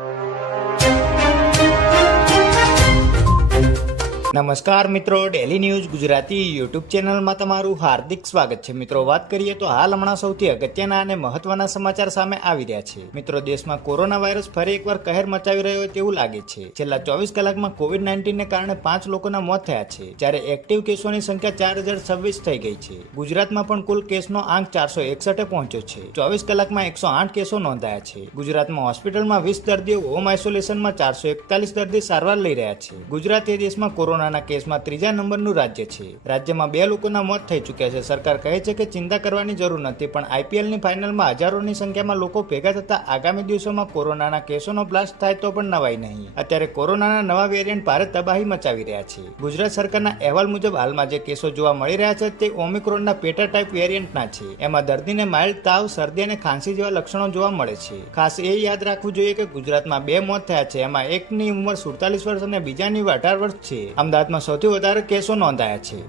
you. નમસ્કાર મિત્રો daily news Gujarati YouTube ચેનલમાં તમારું હાર્દિક સ્વાગત છે. મિત્રો, વાત કરીએ તો હાલ હમણાં સૌથી અગત્યના અને મહત્વના સમાચાર સામે આવી રહ્યા છે. મિત્રો, દેશમાં કોરોના વાયરસ ફરી એકવાર કહેર મચાવી રહ્યો તેવું લાગે છે. છેલ્લા ચોવીસ કલાકમાં કોવિડ નાઇન્ટીનને કારણે પાંચ લોકોના મોત થયા છે, જ્યારે એક્ટિવ કેસોની સંખ્યા ચાર હજાર છવ્વીસ થઈ ગઈ છે. ગુજરાતમાં પણ કુલ કેસનો આંક ચારસો એકસઠે પહોંચ્યો છે. ચોવીસ કલાકમાં એકસો આઠ કેસો નોંધાયા છે. ગુજરાતમાં હોસ્પિટલમાં વીસ દર્દીઓ હોમ આઇસોલેશનમાં ચારસો એકતાલીસ દર્દી સારવાર લઈ રહ્યા છે. ગુજરાત એ દેશમાં કોરોનાના કેસમાં ત્રીજા નંબરનું રાજ્ય છે. રાજ્યમાં બે લોકોના મોત થઈ ચૂક્યા છે. સરકાર કહે છે કે ચિંતા કરવાની જરૂર નથી, પણ આઈપીએલની ફાઇનલમાં હજારોની સંખ્યામાં લોકો ભેગા થતા આગામી દિવસોમાં કોરોનાના કેસોનો બ્લાસ્ટ થાય તો પણ નવાઈ નહીં. અત્યારે કોરોનાના નવા વેરિયન્ટ ભારે તબાહી મચાવી રહ્યા છે. ગુજરાત સરકારના અહેવાલ મુજબ હાલમાં જે કેસો જોવા મળી રહ્યા છે તે ઓમિક્રોનના પેટા ટાઈપ વેરિયન્ટના છે. એમાં દર્દીને માઇલ્ડ તાવ, શરદી અને ખાંસી જેવા લક્ષણો જોવા મળે છે. ખાસ એ યાદ રાખવું જોઈએ કે ગુજરાતમાં બે મોત થયા છે. એમાં એકની ઉંમર સુડતાલીસ વર્ષ અને બીજાની અઢાર વર્ષ છે. અમદાવાદમાં સૌથી વધારે કેસો નોંધાયા છે.